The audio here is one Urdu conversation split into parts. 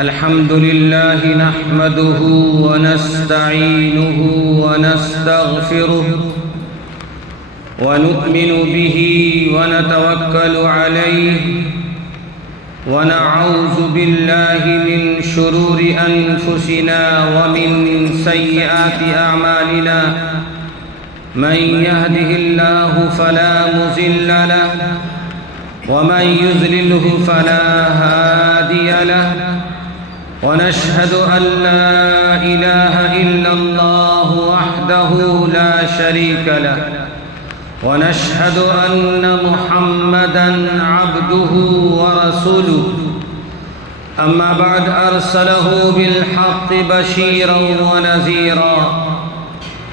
الحمد لله نحمده ونستعينه ونستغفره ونؤمن به ونتوكل عليه ونعوذ بالله من شرور أنفسنا ومن سيئات أعمالنا من يهده الله فلا مضل له ومن يضلله فلا هادي له ونشهد أن لا إله إلا الله وحده لا شريك له ونشهد أن محمدًا عبده ورسوله أما بعد أرسله بالحق بشيرا ونذيرا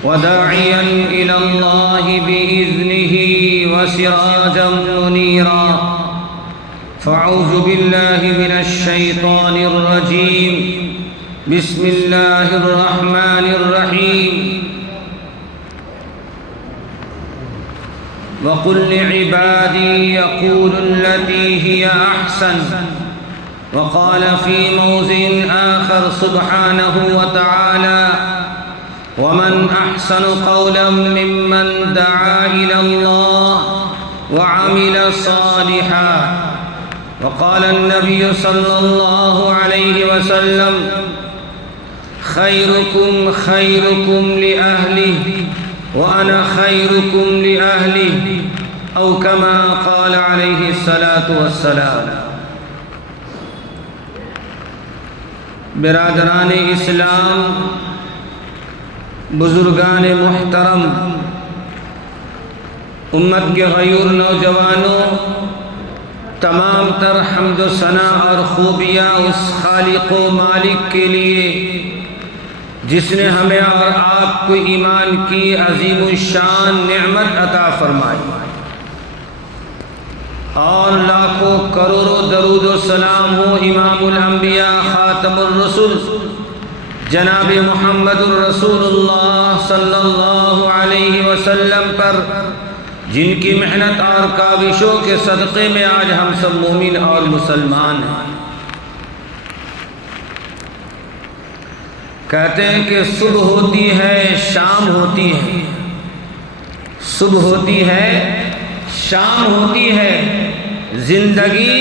وداعيا إلى الله بإذنه وسراجا منيرا فأعوذ بالله من الشيطان الرجيم بسم الله الرحمن الرحيم وقل لعبادي يقولوا التي هي أحسن وقال في موضع آخر سبحانه وتعالى ومن أحسن قولا ممن دعا إلى الله وعمل صالحا وقال النبي صلى الله عليه وسلم خيركم خيركم لأهله وأنا خيركم لأهله أو كما قال عليه الصلاة والسلام۔ برادران اسلام، بزرگان محترم، امت کے غیور نوجوانوں، تمام تر حمد و ثنا اور خوبیاں اس خالق و مالک کے لیے جس نے ہمیں اور آپ کو ایمان کی عظیم الشان نعمت عطا فرمائی، اور لاکھوں کروڑوں درود و سلام ہو امام الانبیاء خاتم الرسل جناب محمد الرسول اللہ صلی اللہ علیہ وسلم پر، جن کی محنت اور کاوشوں کے صدقے میں آج ہم سب مومن اور مسلمان ہیں۔ کہتے ہیں کہ صبح ہوتی ہے شام ہوتی ہے، صبح ہوتی ہے شام ہوتی ہے، زندگی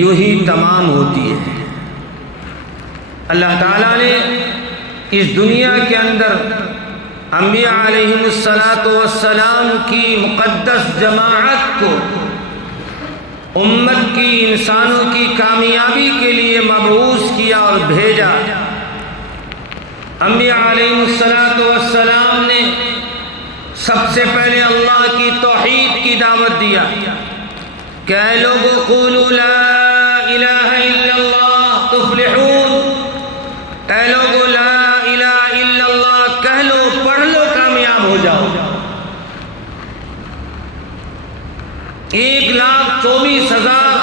یوں ہی تمام ہوتی ہے۔ اللہ تعالیٰ نے اس دنیا کے اندر انبیاء علیہم السلام کی مقدس جماعت کو امت کی، انسانوں کی کامیابی کے لیے مبعوث کیا اور بھیجا۔ انبیاء علیہم السلام نے سب سے پہلے اللہ کی توحید کی دعوت دیا کہ اے لوگو قولوا لا الہ الا اللہ تفلحون، اے لوگو لا الہ الا اللہ کہہ لو، پڑھ لو، کامیاب ہو جاؤ۔ 1,24,000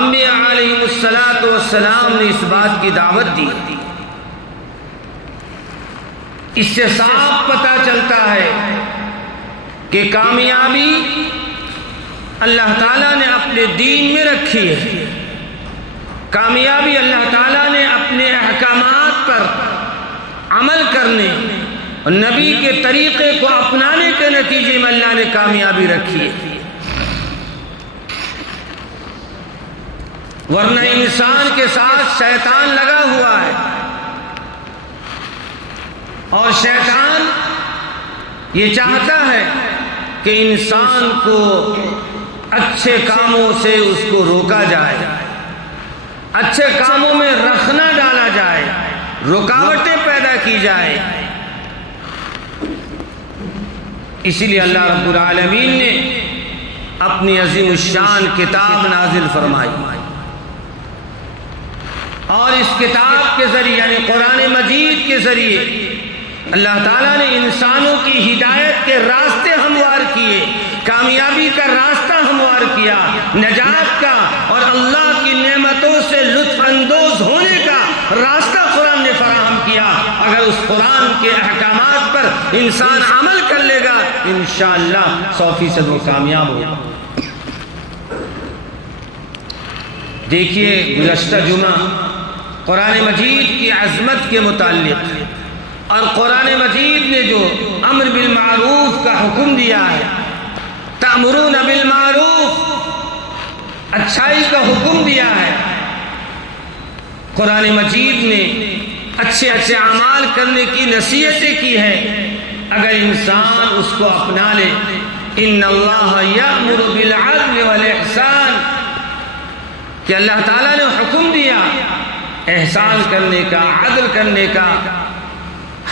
انبیاء علیہم السلام نے اس بات کی دعوت دی۔ اس سے صاف پتہ چلتا ہے کہ کامیابی اللہ تعالیٰ نے اپنے دین میں رکھی ہے، کامیابی اللہ تعالیٰ نے اپنے احکامات پر عمل کرنے اور نبی کے طریقے کو اپنانے کے نتیجے میں اللہ نے کامیابی رکھی ہے۔ ورنہ انسان کے ساتھ شیطان لگا ہوا ہے، اور شیطان یہ چاہتا ہے کہ انسان کو اچھے کاموں سے اس کو روکا جائے، اچھے کاموں میں رخنہ ڈالا جائے، رکاوٹیں پیدا کی جائے۔ اسی لیے اللہ رب العالمین نے اپنی عظیم الشان کتاب نازل فرمائی، اور اس کتاب کے ذریعے یعنی قرآن مجید کے ذریعے اللہ تعالیٰ نے انسانوں کی ہدایت کے راستے ہموار کیے، کامیابی کا راستہ ہموار کیا، نجات کا اور اللہ کی نعمتوں سے لطف اندوز ہونے کا راستہ قرآن نے فراہم کیا۔ اگر اس قرآن کے احکامات پر انسان عمل کر لے گا انشاءاللہ 100% وہ کامیاب ہوگا۔ دیکھیے گزشتہ جمعہ قرآن مجید کی عظمت کے متعلق اور قرآن مجید نے جو امر بالمعروف کا حکم دیا ہے، تأمرون بالمعروف، اچھائی کا حکم دیا ہے، قرآن مجید نے اچھے اچھے اعمال کرنے کی نصیحتیں کی ہے۔ اگر انسان اس کو اپنا لے، ان اللہ یأمر بالعدل والاحسان، کہ اللہ تعالیٰ نے حکم دیا احسان کرنے کا، عدل کرنے کا،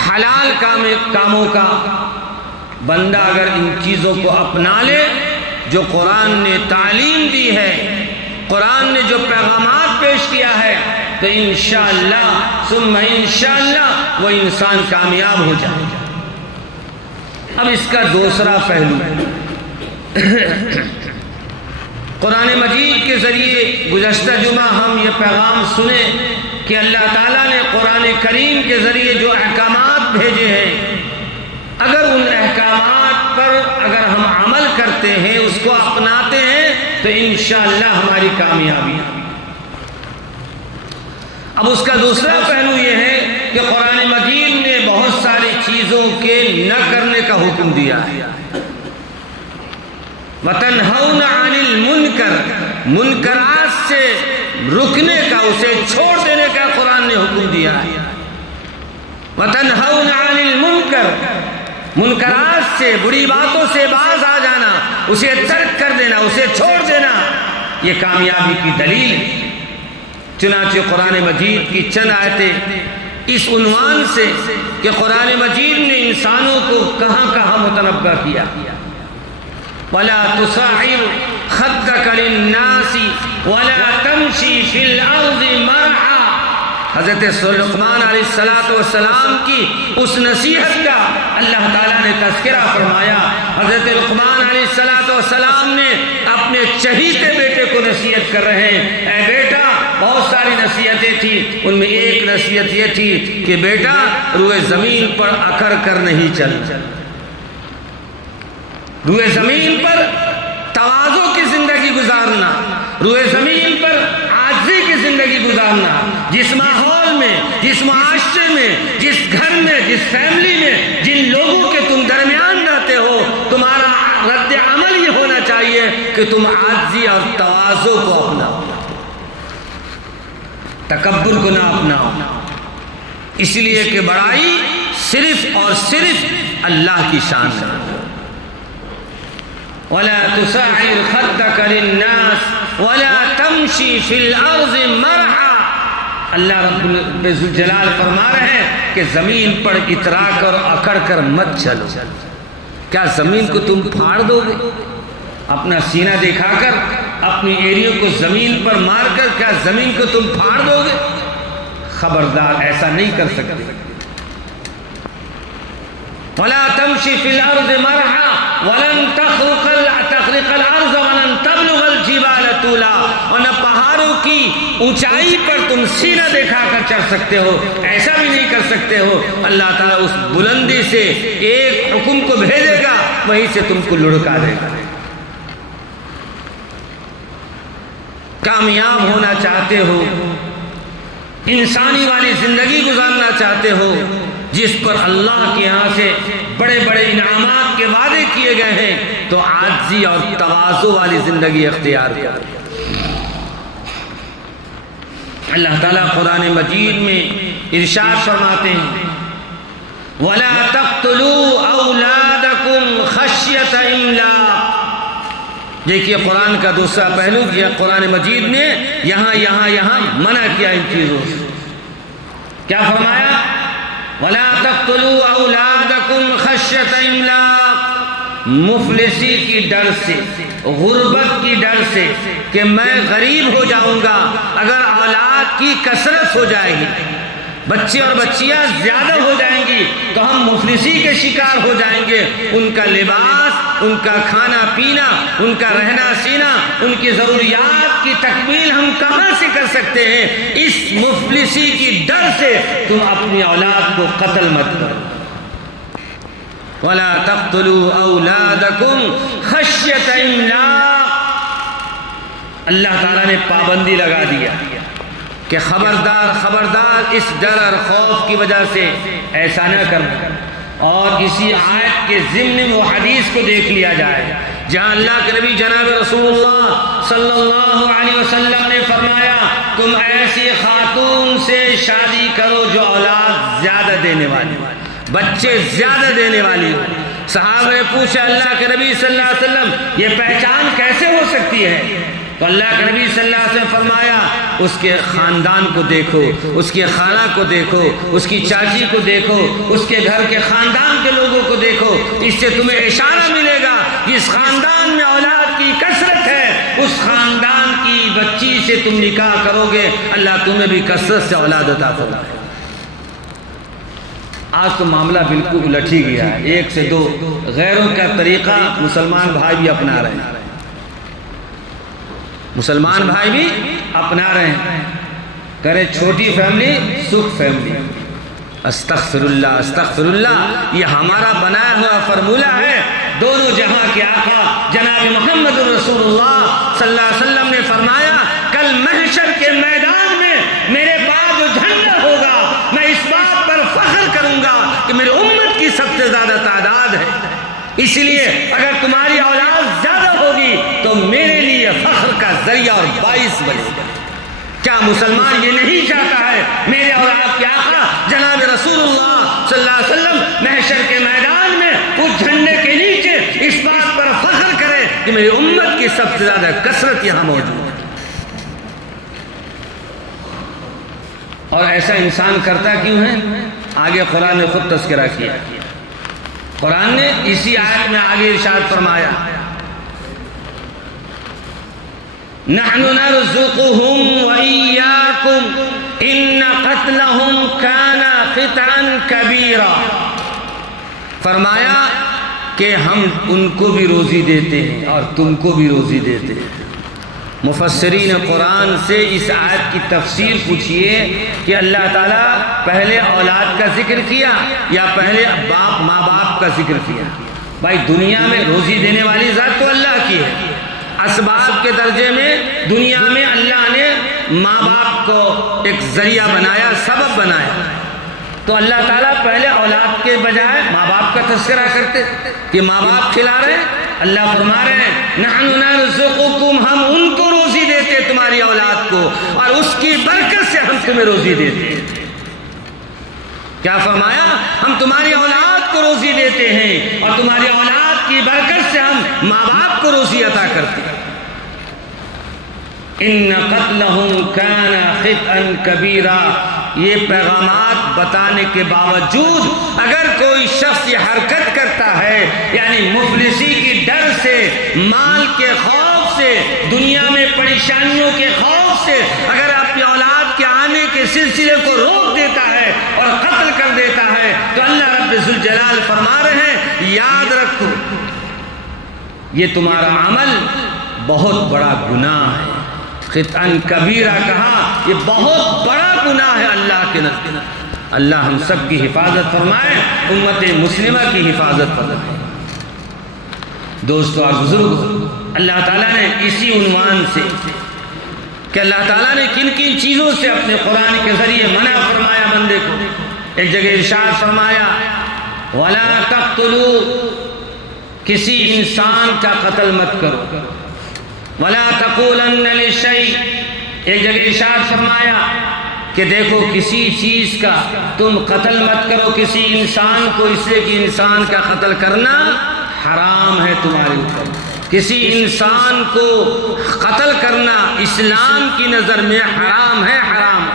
حلال کاموں کا۔ بندہ اگر ان چیزوں کو اپنا لے جو قرآن نے تعلیم دی ہے، قرآن نے جو پیغامات پیش کیا ہے، تو انشاءاللہ ثم انشاءاللہ وہ انسان کامیاب ہو جائے گا۔ اب اس کا دوسرا پہلو، قرآن مجید کے ذریعے گزشتہ جمعہ ہم یہ پیغام سنے کہ اللہ تعالیٰ نے قرآن کریم کے ذریعے جو احکامات بھیجے ہیں، اگر ان احکامات پر اگر ہم عمل کرتے ہیں، اس کو اپناتے ہیں، تو انشاءاللہ ہماری کامیابی ہے۔ اب اس کا دوسرا پہلو یہ ہے کہ قرآن مجید نے بہت ساری چیزوں کے نہ کرنے کا حکم دیا ہے۔ وَتَنْهَوْنَ عَنِ الْمُنْكَرِ، منکرات سے رکنے کا، اسے چھوڑ دینے کا قرآن نے حکم دیا ہے۔ وَتَنْهَوْنَ عَنِ الْمُنْكَرِ، منکرات سے، بری باتوں سے باز آ جانا، اسے ترک کر دینا، اسے چھوڑ دینا، یہ کامیابی کی دلیل ہے۔ چنانچہ قرآن مجید کی چند آیتیں اس عنوان سے کہ قرآن مجید نے انسانوں کو کہاں کہاں متنبہ کیا۔ وَلَا تُصَعِّرْ خَدَّكَ لِلنَّاسِ وَلَا تَمْشِي فِي الْأَرْضِ مَرْحًا، حضرت لقمان علیہ السلام کی اس نصیحت کا اللہ تعالیٰ نے تذکرہ فرمایا۔ حضرت لقمان علیہ السلام نے اپنے چہیتے بیٹے کو نصیحت کر رہے ہیں، اے بیٹا، بہت ساری نصیحتیں تھیں، ان میں ایک نصیحت یہ تھی کہ بیٹا روئے زمین پر اکڑ کر نہیں چل، روئے زمین پر تواضع کی زندگی گزارنا، روئے زمین پر عاجزی کی زندگی گزارنا۔ جس ماحول میں، جس معاشرے میں، جس گھر میں، جس فیملی میں، جن لوگوں کے تم درمیان رہتے ہو، تمہارا رد عمل یہ ہونا چاہیے کہ تم عاجزی اور تواضع کو اپناؤ، تکبر کو نہ اپناؤ، اس لیے کہ بڑائی صرف اور صرف اللہ کی شان ہے۔ وَلَا تُصَعِّرْ خَدَّكَ لِلنَّاسِ وَلَا تَمْشِي فِي الْأَرْضِ مَرْحًا، اللہ رب الجلال فرما رہے ہیں کہ زمین پر اترا کر اکڑ کر مت چلو۔ کیا زمین کو تم پھاڑ دو گے؟ اپنا سینہ دکھا کر، اپنی ایریوں کو زمین پر مار کر کیا زمین کو تم پھاڑ دو گے؟ خبردار، ایسا نہیں کر سکتے۔ وَلَا تَمْشِي فِي الْأَرْضِ مَرْحًا وَلَن تَخْرِقَ الْأَرْضَ وَلَن تَبْلُغَ الْجِبَالَ طُولًا، اور نہ پہاڑوں کی اونچائی پر تم سینہ دکھا کر چڑھ سکتے ہو، ایسا بھی نہیں کر سکتے ہو۔ اللہ تعالیٰ اس بلندی سے ایک حکم کو بھیجے گا، وہیں سے تم کو لڑکا دے گا۔ کامیاب ہونا چاہتے ہو، انسانی والی زندگی گزارنا چاہتے ہو جس پر اللہ کے یہاں سے بڑے بڑے انعامات کے وعدے کیے گئے ہیں، تو عاجزی اور تواضع والی زندگی اختیار کرو۔ اللہ تعالیٰ قرآن مجید میں ارشاد فرماتے ہیں وَلَا تَقْتُلُوا أَوْلَادَكُمْ خَشْيَةَ إِمْلَاقٍ، دیکھیے قرآن کا دوسرا پہلو کیا، قرآن مجید نے یہاں منع کیا ان چیزوں سے۔ کیا فرمایا؟ وَلَا تَقْتُلُوا أَوْلَادَكُمْ خَشْيَةَ إِمْلَاقٍ، مفلسی کی ڈر سے، غربت کی ڈر سے کہ میں غریب ہو جاؤں گا اگر اولاد کی کثرت ہو جائے گی، بچے اور بچیاں زیادہ ہو جائیں گی تو ہم مفلسی کے شکار ہو جائیں گے۔ ان کا لباس، ان کا کھانا پینا، ان کا رہنا سینا، ان کی ضروریات کی تکمیل ہم کہاں سے کر سکتے ہیں؟ اس مفلسی کی ڈر سے تم اپنی اولاد کو قتل مت کرو۔ وَلَا تَقْتُلُوا أَوْلَادَكُمْ خَشْيَةَ إِمْلَاقٍ، اللہ تعالیٰ نے پابندی لگا دیا کہ خبردار خبردار اس ڈر اور خوف کی وجہ سے ایسا نہ کرنا۔ اور اسی آیت کے ضمن میں وہ حدیث کو دیکھ لیا جائے جہاں اللہ کے نبی جناب رسول اللہ صلی اللہ علیہ وسلم نے فرمایا تم ایسی خاتون سے شادی کرو جو اولاد زیادہ دینے والی، بچے زیادہ دینے والی ہو۔ صحابہ نے پوچھا اللہ کے نبی صلی اللہ علیہ وسلم یہ پہچان کیسے ہو سکتی ہے؟ تو اللہ کے نبی صلی اللہ علیہ وسلم فرمایا اس کے خاندان کو دیکھو، اس کے خالہ کو دیکھو، اس کی چاچی کو دیکھو، اس کے گھر کے خاندان کے لوگوں کو دیکھو، اس سے تمہیں اشارہ ملے گا جس خاندان میں اولاد کی کثرت ہے اس خاندان کی بچی سے تم نکاح کرو گے اللہ تمہیں بھی کثرت سے اولاد عطا فرمائے۔ آج تو معاملہ بالکل الٹ ہی گیا ہے، ایک سے دو غیروں کا طریقہ مسلمان بھائی بھی اپنا رہے ہیں، مسلمان بھائی بھی اپنا رہے ہیں، کرے چھوٹی فیملی سکھ فیملی۔ استغفر اللہ استغفر اللہ، یہ ہمارا بنایا ہوا فرمولہ ہے۔ دونوں جہاں کے آقا جناب محمد رسول اللہ صلی اللہ علیہ وسلم نے فرمایا کل محشر کے میدان میں میرے بعد جو جھنڈا ہوگا میں اس بات پر فخر کروں گا کہ میری امت کی سب سے زیادہ تعداد ہے، اس لیے اگر تمہاری اولاد زیادہ ہوگی تو میرے لیے فخر کا ذریعہ اور باعث بنے گا۔ کیا مسلمان یہ نہیں چاہتا ہے میرے اور آپ کے آقا جناب رسول اللہ صلی اللہ علیہ وسلم محشر کے میدان میں اس جھنڈے کے نیچے اس بات پر فخر کرے کہ میری امت کی سب سے زیادہ کثرت یہاں موجود ہے؟ اور ایسا انسان کرتا کیوں ہے؟ آگے قرآن نے خود تذکرہ کیا، قرآن نے اسی آیت میں آگے ارشاد فرمایا نحن نرزقهم وإياكم إن قتلهم كان خطأ كبيرا، فرمایا کہ ہم ان کو بھی روزی دیتے ہیں اور تم کو بھی روزی دیتے ہیں۔ مفسرین قرآن سے اس آیت کی تفسیر پوچھئے کہ اللہ تعالیٰ پہلے اولاد کا ذکر کیا یا پہلے ماں باپ کا ذکر کیا؟ بھائی دنیا میں روزی دینے والی ذات تو اللہ کی ہے، اسباب کے درجے میں دنیا میں اللہ نے ماں باپ کو ایک ذریعہ بنایا، سبب بنایا، تو اللہ تعالیٰ پہلے اولاد کے بجائے ماں باپ کا تذکرہ کرتے کہ ماں باپ کھلا رہے ہیں۔ اللہ فرما رہے ہیں نحن نرزقکم، ہم ان کو روزی دیتے تمہاری اولاد کو اور اس کی برکت سے ہم تمہیں روزی دیتے ہیں۔ کیا فرمایا؟ ہم تمہاری اولاد کو روزی دیتے ہیں اور تمہاری اولاد کی برکت سے ہم ماں باپ کو روزی عطا کرتے ہیں۔ ان قتلہم کان خطئا کبیرا، یہ پیغامات بتانے کے باوجود اگر کوئی شخص یہ حرکت کرتا ہے یعنی مفلسی کی ڈر سے، مال کے خوف سے، دنیا میں پریشانیوں کے خوف سے اگر اپنی اولاد کے آنے کے سلسلے کو روک دیتا ہے اور قتل کر دیتا ہے تو اللہ رب ذوالجلال فرما رہے ہیں یاد رکھو یہ تمہارا عمل بہت بڑا گناہ ہے۔ خطأ کبیرہ کہا، یہ بہت بڑا گناہ ہے اللہ کے نزدیک۔ اللہ ہم سب کی حفاظت فرمائے، امت مسلمہ کی حفاظت فرمائے۔ دوستو اور بزرگ، اللہ تعالیٰ نے اسی عنوان سے کہ اللہ تعالیٰ نے کن کن چیزوں سے اپنے قرآن کے ذریعے منع فرمایا بندے کو، ایک جگہ ارشاد فرمایا وَلَا تَقْتُلُوا، کسی انسان کا قتل مت کرو، وَلَا تَقُولَنَّ لِلشَّيْءِ، ایک جگہ ارشاد فرمایا کہ دیکھو کسی چیز کا تم قتل مت کرو کسی انسان کو، اس لیے کہ انسان کا قتل کرنا حرام ہے تمہارے اوپر۔ کسی انسان کو قتل کرنا اسلام کی نظر میں حرام ہے، حرام۔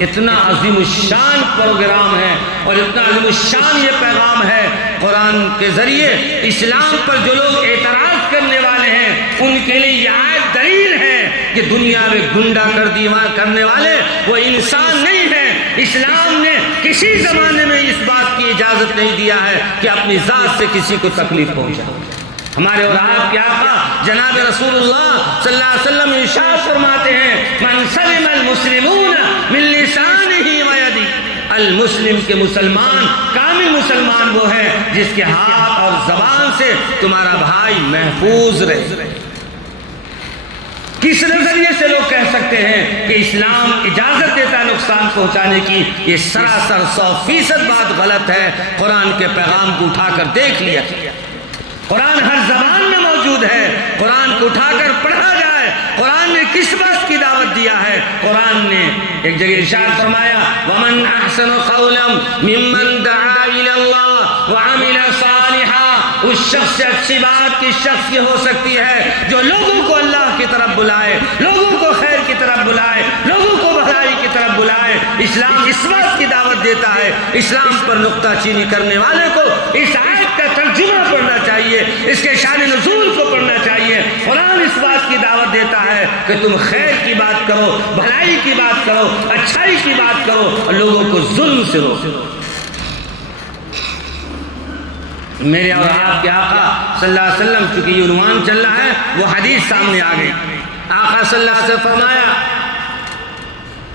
اتنا عظیم الشان پروگرام ہے اور اتنا عظیم الشان یہ پیغام ہے قرآن کے ذریعے۔ اسلام پر جو لوگ اعتراض کرنے والے ہیں ان کے لیے یہ آیت دلیل ہے کہ دنیا میں گنڈا گردی کرنے والے وہ انسان نہیں ہیں۔ اسلام نے کسی زمانے میں اس بات کی اجازت نہیں دیا ہے کہ اپنی ذات سے کسی کو تکلیف پہنچائے۔ ہمارے اور آپ کے آقا جناب رسول اللہ صلی اللہ علیہ وسلم ارشاد فرماتے ہیں من سلم المسلمون من لسانہ و یدہ، المسلم کے مسلمان، کامل مسلمان وہ ہے جس کے ہاتھ اور زبان سے تمہارا بھائی محفوظ رہے۔ کس نظریے سے لوگ کہہ سکتے ہیں کہ اسلام اجازت دیتا ہے نقصان پہنچانے کی؟ یہ سراسر 100% بات غلط ہے۔ قرآن کے پیغام کو اٹھا کر دیکھ لیا، قرآن ہر زبان میں موجود ہے، قرآن کو اٹھا کر پڑھا جائے۔ قرآن نے کس بات کی دعوت دیا ہے؟ قرآن نے ایک جگہ ارشاد فرمایا وَمَنْ أَحْسَنُ قَوْلًا مِّمَّنْ دَعَا إِلَى اللَّهِ وَعَمِلَ صَالِحًا۔ اس شخص سے اچھی بات کس شخص کی ہو سکتی ہے جو لوگوں کو اللہ کی طرف بلائے، لوگوں کو خیر کی طرف بلائے، لوگوں کو بھلائی کی طرف بلائے۔ اسلام اس بات کی دعوت دیتا ہے۔ اسلام پر نقطہ چینی کرنے والے کو اس آیت کا ترجمہ پڑھنا چاہیے، اس کے شان نزول کو پڑھنا چاہیے۔ قرآن اس بات کی دعوت دیتا ہے کہ تم خیر کی بات کرو، بھلائی کی بات کرو، اچھائی کی بات کرو اور لوگوں کو ظلم سے روکو۔ میرے اور آپ کے آقا صلی اللہ علیہ وسلم، چونکہ یہ عنوان چل رہا ہے، وہ حدیث سامنے آ گئی۔ آقا صلی اللہ علیہ وسلم فرمایا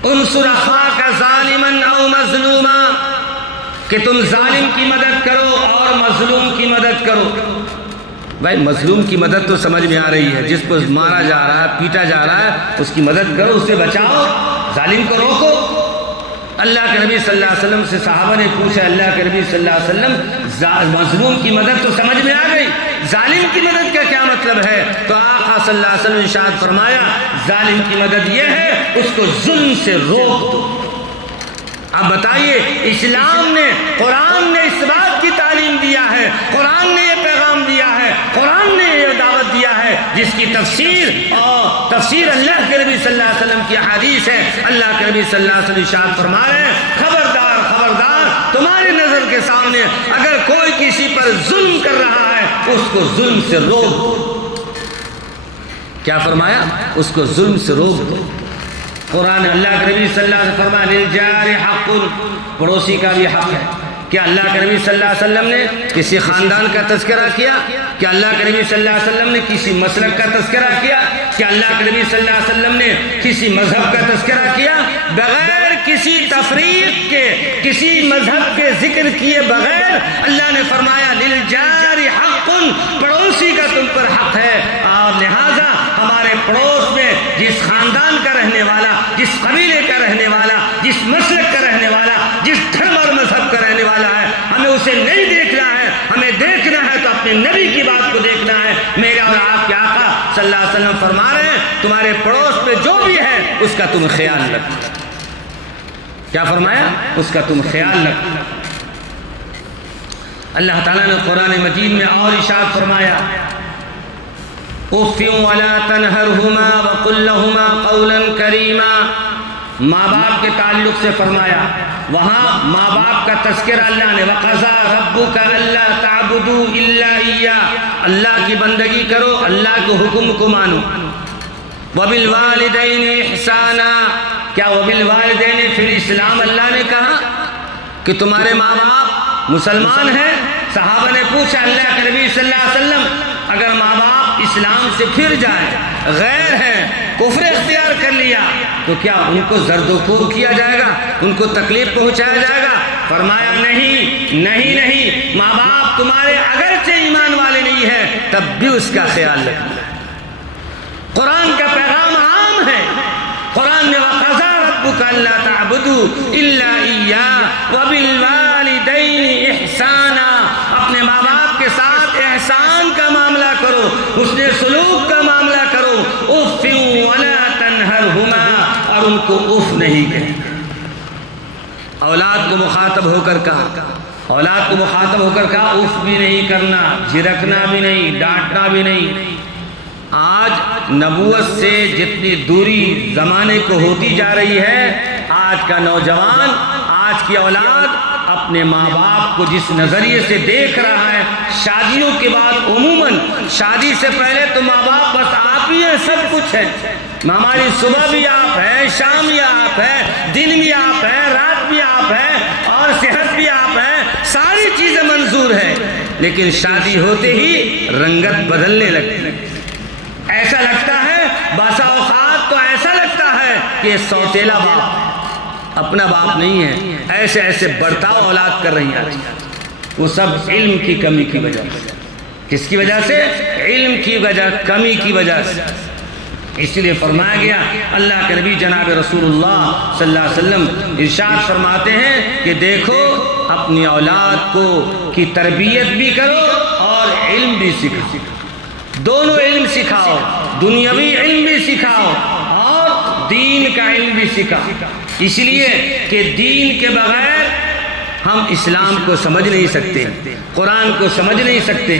انصر اخاک ظالما او مظلوما، کہ تم ظالم کی مدد کرو اور مظلوم کی مدد کرو۔ بھائی مظلوم کی مدد تو سمجھ میں آ رہی ہے، جس پر مارا جا رہا ہے، پیٹا جا رہا ہے، اس کی مدد کرو، اسے بچاؤ، ظالم کو روکو۔ اللہ کے نبی صلی اللہ علیہ وسلم سے صحابہ نے پوچھا، اللہ کے نبی صلی اللہ علیہ وسلم مظلوم کی مدد تو سمجھ میں آ گئی، ظالم کی مدد کا کیا مطلب ہے؟ تو آقا صلی اللہ علیہ وسلم نے ارشاد فرمایا ظالم کی مدد یہ ہے اس کو ظلم سے روک دو۔ اب بتائیے، اسلام نے، قرآن نے اس بات کی تعلیم دیا ہے، قرآن نے یہ پیغام دیا ہے، قرآن نے یہ دعوت دیا ہے، جس کی تفسیر اللہ کے نبی صلی اللہ علیہ وسلم کی حدیث ہے۔ اللہ کے نبی صلی اللہ علیہ وسلم ارشاد فرما رہے ہیں خبردار خبردار، تمہاری نظر کے سامنے اگر کوئی کسی پر ظلم کر رہا ہے اس کو ظلم سے روک دو۔ کیا فرمایا؟ اس کو ظلم سے روک دو۔ قرآن اللہ کے نبی صلی اللہ علیہ وسلم فرمایا للجار حق، پڑوسی کا بھی حق ہے۔ کیا اللہ کے نبی صلی اللہ علیہ وسلم نے کسی خاندان کا تذکرہ کیا؟ کیا اللہ کے نبی صلی اللہ علیہ وسلم نے کسی مسلک کا تذکرہ کیا؟ کیا اللہ کے نبی صلی اللہ علیہ وسلم نے کسی مذہب کا تذکرہ کیا؟ بغیر کسی تفریق کے، کسی مذہب کے ذکر کیے بغیر اللہ نے فرمایا للجار حق، پڑوسی کا تم پر حق ہے۔ اور لہٰذا ہمارے پڑوس میں جس خاندان کا رہنے والا، جس قبیلے کا رہنے والا، جس مسلک کا رہنے والا، جس دھرم اور مذہب کا رہنے والا ہے، ہمیں اسے نہیں دیکھنا ہے، ہمیں دیکھنا ہے تو اپنے نبی کی بات کو دیکھنا ہے۔ میرے اور آپ کے آقا صلی اللہ علیہ وسلم فرما رہے ہیں تمہارے پڑوس میں جو بھی ہے اس کا تم خیال رکھو۔ کیا فرمایا؟ اس کا تم خیال رکھو۔ اللہ تعالیٰ نے قرآن مجید میں اور ارشاد فرمایا اف ولا تنہرہما وقل لہما قولا کریما، ماں باپ کے تعلق سے فرمایا، وہاں ماں باپ کا تذکرہ اللہ نے وَقَضَىٰ رَبُّكَ أَلَّا تَعْبُدُوا إِلَّا إِيَّاهُ، اللہ کی بندگی کرو، اللہ کے حکم کو مانو۔ وَبِالْوَالِدَيْنِ إِحْسَانًا، کیا وَبِالْوَالِدَيْنِ فی الاسلام اللہ نے کہا کہ تمہارے ماں باپ مسلمان ہیں؟ صحابہ نے پوچھا اللہ کے نبی صلی اللہ علیہ وسلم اگر ماں باپ اسلام سے پھر جائے، غیر ہیں، کفر اختیار کر لیا، تو کیا ان کو زرد و خور کیا جائے گا، ان کو تکلیف پہنچایا جائے گا؟ فرمایا نہیں نہیں نہیں، ماں باپ تمہارے اگرچہ ایمان والے نہیں ہیں تب بھی اس کا خیال رکھنا۔ قرآن کا پیغام عام ہے، قرآن نے وَقَضَىٰ رَبُّكَ أَلَّا تَعْبُدُوا إِلَّا إِيَّاهُ وَبِالْوَالِدَيْنِ إِحْسَانًا، اپنے ماں باپ کے ساتھ احسان کا معاملہ کرو، حسن سلوک کا معاملہ کرو۔ اف ولا تنہرہما، اور ان کو اف نہیں کہنا۔ اولاد کو مخاطب ہو کر کہا، اولاد کو مخاطب ہو کر کہا اف بھی نہیں کرنا، جھڑکنا بھی نہیں، ڈانٹنا بھی نہیں۔ آج نبوت سے جتنی دوری زمانے کو ہوتی جا رہی ہے، آج کا نوجوان، آج کی اولاد اپنے ماں باپ کو جس نظریے سے دیکھ رہا ہے، شادیوں کے بعد عموماً شادی سے پہلے تو ماں باپ بس آپ ہی ہیں، سب کچھ ہے، ہماری صبح بھی آپ ہیں، شام بھی آپ ہیں، دن بھی آپ ہیں، رات بھی آپ ہیں، اور صحت بھی آپ ہیں، ساری چیزیں منظور ہیں، لیکن شادی ہوتے ہی رنگت بدلنے لگتی ہے۔ ایسا لگتا ہے، بسا اوقات تو ایسا لگتا ہے کہ یہ سوتیلا باپ اپنا باپ نہیں ہے۔ ایسے ایسے برتاؤ اولاد کر رہی ہیں، وہ سب علم کی کمی کی وجہ سے۔ کس کی وجہ سے؟ علم کی وجہ، کمی کی وجہ سے۔ اس لیے فرمایا گیا، اللہ کے نبی جناب رسول اللہ صلی اللہ علیہ وسلم ارشاد فرماتے ہیں کہ دیکھو اپنی اولاد کو کی تربیت بھی کرو اور علم بھی سکھاؤ، دونوں علم سکھاؤ، دنیاوی علم بھی سکھاؤ اور دین کا علم بھی سکھاؤ، اس لیے کہ دین کے بغیر ہم اسلام کو سمجھ نہیں سکتے، قرآن کو سمجھ نہیں سکتے۔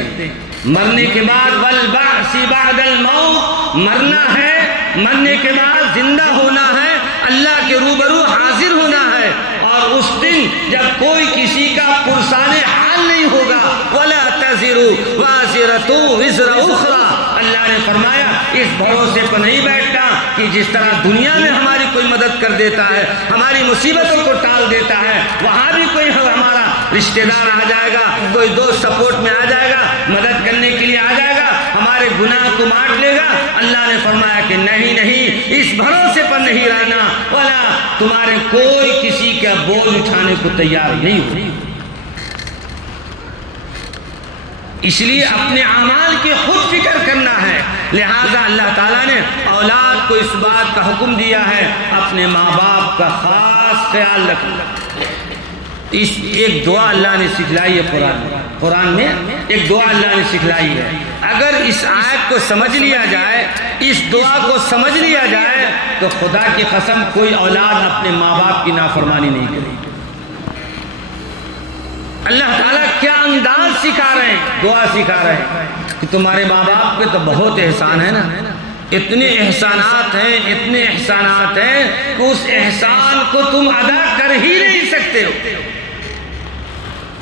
مرنے کے بعد والبعث بعد الموت، مرنا ہے، مرنے کے بعد زندہ ہونا ہے، اللہ کے روبرو حاضر ہونا ہے، اور اس دن جب کوئی کسی کا پرسان حال نہیں ہوگا، ولا تزر وازرۃ وزر اخرى، اللہ نے فرمایا اس بھروسے پر نہیں بیٹھنا کہ جس طرح دنیا میں ہماری کوئی مدد کر دیتا ہے، ہماری مصیبتوں کو ٹال دیتا ہے، وہاں بھی کوئی ہمارا رشتہ دار آ جائے گا، کوئی دوست سپورٹ میں آ جائے گا، مدد کرنے کے لیے آ جائے گا، ہمارے گناہ کو مانٹ لے گا۔ اللہ نے فرمایا کہ نہیں، اس بھروسے پر نہیں رہنا، ولا تمہارے کوئی کسی کا بوجھ اٹھانے کو تیار نہیں ہو۔ اس لیے اپنے اعمال کی خود فکر کرنا ہے، لہذا اللہ تعالیٰ نے اولاد کو اس بات کا حکم دیا ہے اپنے ماں باپ کا خاص خیال رکھنا۔ اس ایک دعا اللہ نے سکھلائی ہے، قرآن میں ایک دعا اللہ نے سکھلائی ہے، اگر اس آیت کو سمجھ لیا جائے، اس دعا کو سمجھ لیا جائے تو خدا کی قسم کوئی اولاد اپنے ماں باپ کی نافرمانی نہیں کرے گی۔ اللہ تعالیٰ کیا انداز سکھا رہے ہیں، دعا سکھا رہے ہیں کہ تمہارے ماں باپ پہ تو بہت احسان ہے نا، اتنے احسانات ہیں، اتنے احسانات ہیں کہ اس احسان کو تم ادا کر ہی نہیں سکتے ہو۔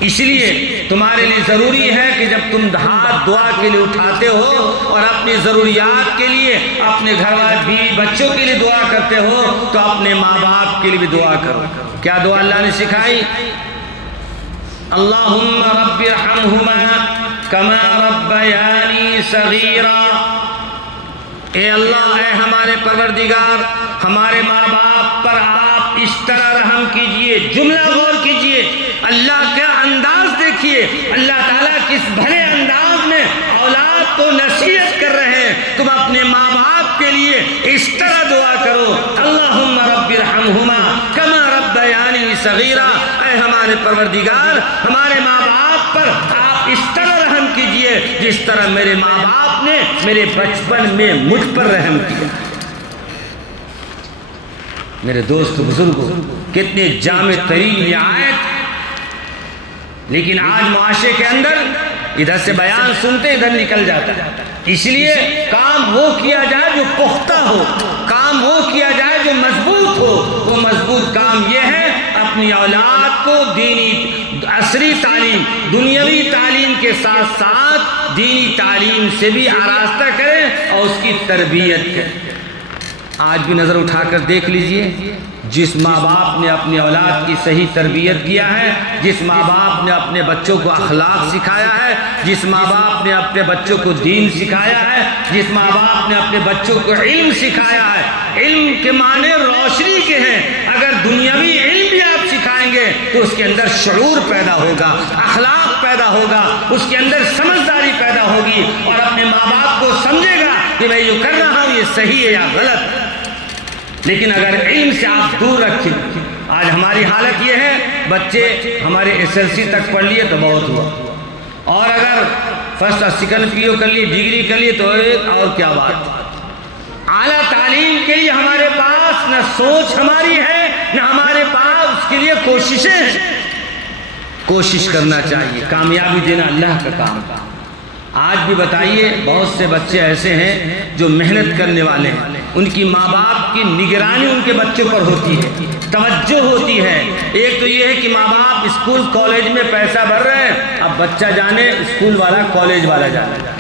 اس لیے تمہارے لیے ضروری ہے کہ جب تم ہاتھ دعا کے لیے اٹھاتے ہو اور اپنی ضروریات کے لیے، اپنے گھر والے بیوی بچوں کے لیے دعا کرتے ہو، تو اپنے ماں باپ کے لیے بھی دعا کرو۔ کیا دعا اللہ نے سکھائی؟ اللہم رب ارحمہما کما ربیانی صغیرا، اے اللہ، اے ہمارے پروردگار، ہمارے ماں باپ پر آپ اس طرح رحم کیجئے۔ جملہ غور کیجئے، اللہ کا انداز دیکھیے، اللہ تعالیٰ کس بھلے انداز میں اولاد کو نصیحت کر رہے ہیں، تم اپنے ماں باپ کے لیے اس طرح دعا کرو، اللہم رب ارحمہما کما ربیانی صغیرا، اے ہمارے پروردگار، ہمارے ماں باپ پر آپ اس طرح رحم کیجئے جس طرح میرے ماں باپ نے میرے بچپن میں مجھ پر رحم کیا۔ میرے دوست بزرگوں، کتنے جامع ترین یہ آیت، لیکن آج معاشرے کے اندر ادھر سے بیان سنتے ادھر نکل جاتا ہے۔ اس لیے کام وہ کیا جائے جو پختہ ہو، کام وہ کیا جائے جو مضبوط ہو۔ وہ مضبوط کام یہ ہے اپنی اولاد کو دینی عصری تعلیم، دنیاوی تعلیم کے ساتھ ساتھ دینی تعلیم سے بھی آراستہ کریں اور اس کی تربیت کریں۔ آج بھی نظر اٹھا کر دیکھ لیجئے، جس ماں باپ نے اپنی اولاد کی صحیح تربیت کیا ہے، جس ماں باپ نے اپنے بچوں کو اخلاق سکھایا ہے، جس ماں باپ نے اپنے بچوں کو دین سکھایا ہے، جس ماں باپ نے اپنے بچوں کو علم سکھایا ہے۔ علم کے معنی روشنی کے ہیں، اگر دنیاوی علم بھی آپ سکھائیں گے تو اس کے اندر شعور پیدا ہوگا، اخلاق پیدا ہوگا، اس کے اندر سمجھداری پیدا ہوگی، اور اپنے ماں باپ کو سمجھے گا کہ میں یہ کر رہا ہوں یہ صحیح ہے یا غلط۔ لیکن اگر علم سے آپ دور رکھیں، آج ہماری حالت یہ ہے، بچے ہمارے SSLC تک پڑھ لیے تو بہت ہوا، اور اگر فرسٹ اور سیکنڈ PO کر لیے، ڈگری کر لیے تو ایک اور کیا بات۔ اعلیٰ تعلیم کے لیے ہمارے پاس نہ سوچ ہماری ہے، نہ ہمارے پاس اس کے لیے کوششیں ہیں۔ کوشش کرنا چاہیے، کامیابی دینا اللہ کا کام۔ آج بھی بتائیے، بہت سے بچے ایسے ہیں جو محنت کرنے والے ہیں، ان کی ماں باپ کی نگرانی ان کے بچوں پر ہوتی ہے، توجہ ہوتی ہے۔ ایک تو یہ ہے کہ ماں باپ اسکول کالج میں پیسہ بھر رہے ہیں، اب بچہ جانے اسکول والا کالج والا جانا،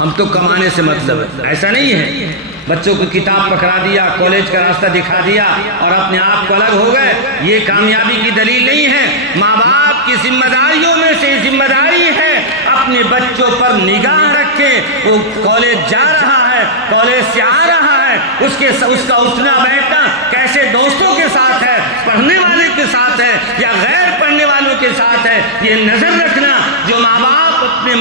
ہم تو کمانے سے مطلب ہے، ایسا نہیں ہے۔ بچوں کو کتاب پکڑا دیا، کالج کا راستہ دکھا دیا اور اپنے آپ کو الگ ہو گئے، یہ کامیابی کی دلیل نہیں ہے۔ ماں باپ کی ذمہ داریوں میں سے ذمہ داری ہے اپنے بچوں پر نگاہ رکھیں، وہ کالج جا رہا ہے، کالج سے آ رہا ہے، اس کا اٹھنا بیٹھنا کیسے دوستوں کے ساتھ ہے، پڑھنے والے کے ساتھ ہے یا غیر پڑھنے والوں کے ساتھ ہے۔ یہ نظر رکھنا، جو ماں باپ اپنے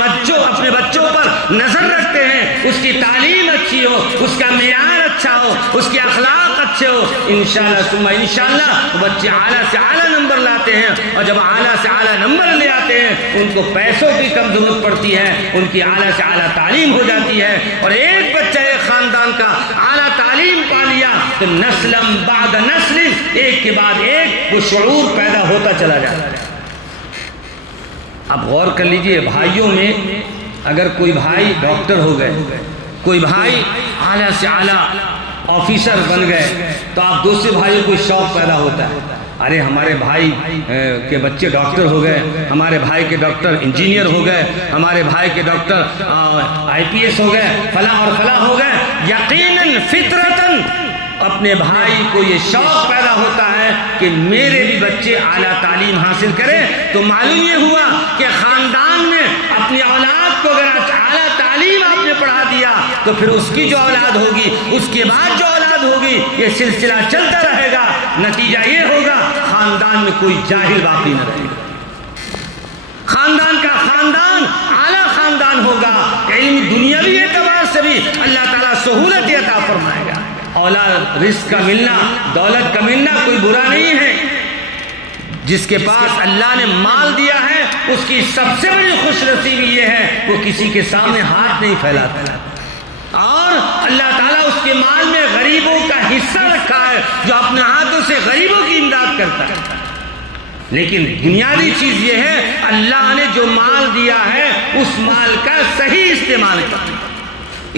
بچوں پر نظر رکھتے ہیں، اس کی تعلیم اچھی ہو، اس کا معیار اچھا ہو، اس کے اخلاق اچھے ہو، انشاءاللہ ثم انشاءاللہ بچے اعلیٰ سے اعلیٰ نمبر لاتے ہیں، اور جب اعلیٰ سے اعلیٰ نمبر لے آتے ہیں ان کو پیسوں کی کم ضرورت پڑتی ہے، ان کی اعلیٰ سے اعلیٰ تعلیم ہو جاتی ہے۔ اور ایک بچہ ایک خاندان کا اعلیٰ تعلیم پا لیا تو نسلم بعد نسل، ایک کے بعد ایک وہ شعور پیدا ہوتا چلا جاتا ہے۔ اب غور کر لیجئے، بھائیوں میں اگر کوئی بھائی ڈاکٹر ہو گئے، کوئی بھائی اعلیٰ سے اعلیٰ آفیسر بن گئے، تو آپ دوسرے بھائیوں کو شوق پیدا ہوتا ہے، ارے ہمارے بھائی کے بچے ڈاکٹر ہو گئے، ہمارے بھائی کے ڈاکٹر انجینئر ہو گئے، ہمارے بھائی کے ڈاکٹر IPS ہو گئے، فلاں اور فلاں ہو گئے۔ یقیناً فطرتاً اپنے بھائی کو یہ شوق پیدا ہوتا ہے کہ میرے بھی بچے اعلیٰ تعلیم حاصل کریں۔ تو معلوم یہ ہوا کہ خاندان میں اپنی اولاد کو اگر اعلیٰ تعلیم آپ نے پڑھا دیا تو پھر اس کی جو اولاد ہوگی، اس کے بعد جو اولاد ہوگی، یہ سلسلہ چلتا رہے گا۔ نتیجہ یہ ہوگا خاندان میں کوئی جاہل باقی نہ رہے گا، خاندان کا خاندان اعلیٰ خاندان ہوگا، علم دنیاوی اعتبار سے بھی اللہ تعالیٰ سہولت عطا فرمائے گا۔ اولاد رزق کا ملنا، دولت کا ملنا کوئی برا نہیں ہے، جس کے پاس اللہ نے مال دیا ہے اس کی سب سے بڑی خوش نصیبی یہ ہے وہ کسی کے سامنے ہاتھ نہیں پھیلاتا، اور اللہ تعالیٰ اس کے مال میں غریبوں کا حصہ رکھا ہے، جو اپنے ہاتھوں سے غریبوں کی امداد کرتا ہے۔ لیکن بنیادی چیز یہ ہے اللہ نے جو مال دیا ہے اس مال کا صحیح استعمال کرنا۔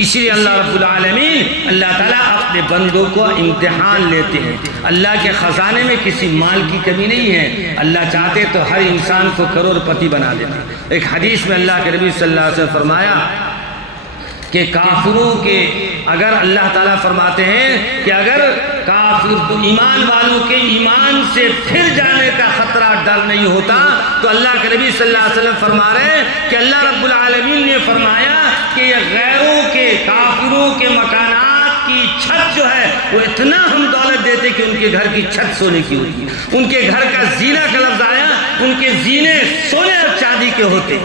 اسی لیے اللہ رب العالمین، اللہ تعالیٰ اپنے بندوں کو امتحان لیتے ہیں۔ اللہ کے خزانے میں کسی مال کی کمی نہیں ہے، اللہ چاہتے تو ہر انسان کو کروڑ پتی بنا دیتے۔ ایک حدیث میں اللہ کے نبی صلی اللہ علیہ وسلم فرمایا کہ کافروں کے، اگر اللہ تعالیٰ فرماتے ہیں کہ اگر کافر تو ایمان والوں کے ایمان سے پھر جانے کا خطرہ ڈر نہیں ہوتا، تو اللہ کے نبی صلی اللہ علیہ وسلم فرما رہے ہیں کہ اللہ رب العالمین نے فرمایا کہ یہ غیروں کے، کافروں کے مکانات کی چھت جو ہے وہ اتنا ہم دولت دیتے کہ ان کے گھر کی چھت سونے کی ہوتی، ان کے گھر کا زینہ کا لفظ آیا، ان کے زینے سونے اور چاندی کے ہوتے،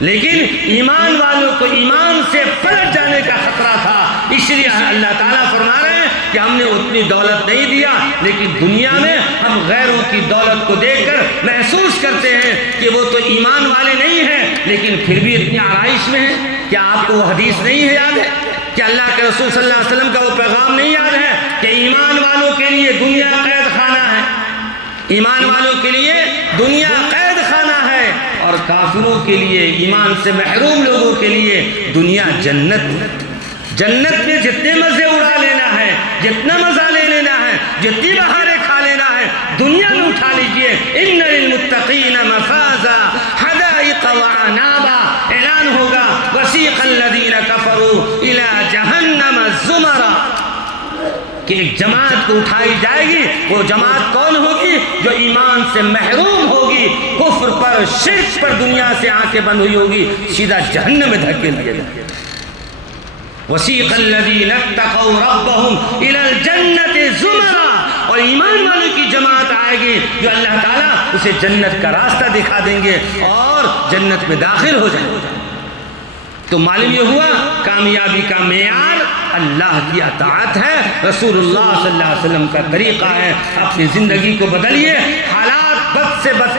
لیکن ایمان والوں کو ایمان سے پلٹ جانے کا خطرہ تھا۔ اس لیے اللہ تعالیٰ فرما رہے ہیں کہ ہم نے اتنی دولت نہیں دیا، لیکن دنیا میں ہم غیروں کی دولت کو دیکھ کر محسوس کرتے ہیں کہ وہ تو ایمان والے نہیں ہیں لیکن پھر بھی اتنی آرائش میں ہیں۔ کیا آپ کو وہ حدیث نہیں ہے یاد ہے؟ کہ اللہ کے رسول صلی اللہ علیہ وسلم کا وہ پیغام نہیں یاد ہے کہ ایمان والوں کے لیے دنیا قید خانہ ہے، ایمان والوں کے لیے دنیا قید خانہ ہے، اور کافروں کے لیے، ایمان سے محروم لوگوں کے لیے دنیا جنت۔ جنت میں جتنے مزے اڑا لینا ہے، جتنا مزہ لے لینا ہے، جتنی بہاریں کھا لینا ہے، دنیا میں اٹھا لیجئے۔ ان للمتقین مفازا حدائق وعنابا، اعلان ہوگا وسیق الذین کفروا الی جہنم زمرا، کہ ایک جماعت کو اٹھائی جائے گی۔ وہ جماعت کون ہوگی؟ جو ایمان سے محروم ہوگی، کفر پر، شرک پر دنیا سے آنکھیں بند ہوئی ہوگی، سیدھا جہنم میں دھکیل دیا جائے گا۔ وسیق الذین اتقوا ربهم الی الجنۃ زمرا، اور ایمان والوں کی جماعت آئے گی جو اللہ تعالیٰ اسے جنت کا راستہ دکھا دیں گے اور جنت میں داخل ہو جائیں گے۔ تو معلوم یہ ہوا کامیابی کا معیار اللہ کی اطاعت ہے، رسول اللہ صلی اللہ علیہ وسلم کا طریقہ ہے۔ اپنی زندگی کو بدلیے، حالات بد سے بد